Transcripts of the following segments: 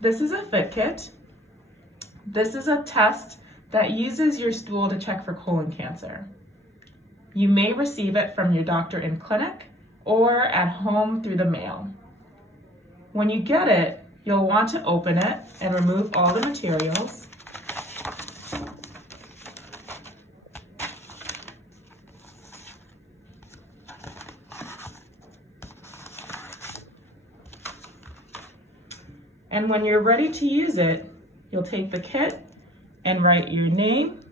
This is a fit kit. This is a test that uses your stool to check for colon cancer. You may receive it from your doctor in clinic or at home through the mail. When you get it, you'll want to open it and remove all the materials. And when you're ready to use it, you'll take the kit and write your name,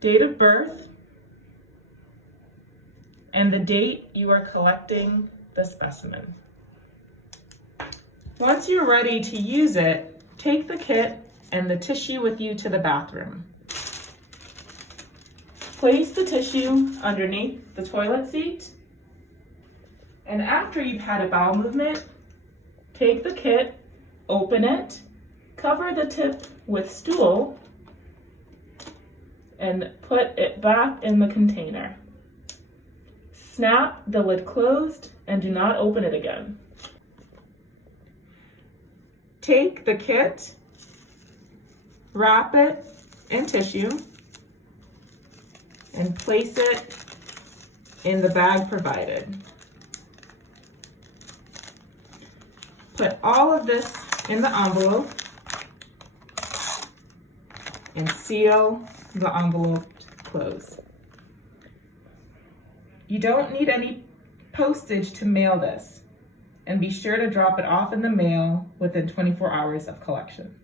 date of birth, and the date you are collecting the specimen. Once you're ready to use it, take the kit and the tissue with you to the bathroom. Place the tissue underneath the toilet seat, and after you've had a bowel movement, take the kit, open it, cover the tip with stool, and put it back in the container. Snap the lid closed and do not open it again. Take the kit, wrap it in tissue, and place it in the bag provided. Put all of this in the envelope and seal the envelope closed. You don't need any postage to mail this, and be sure to drop it off in the mail within 24 hours of collection.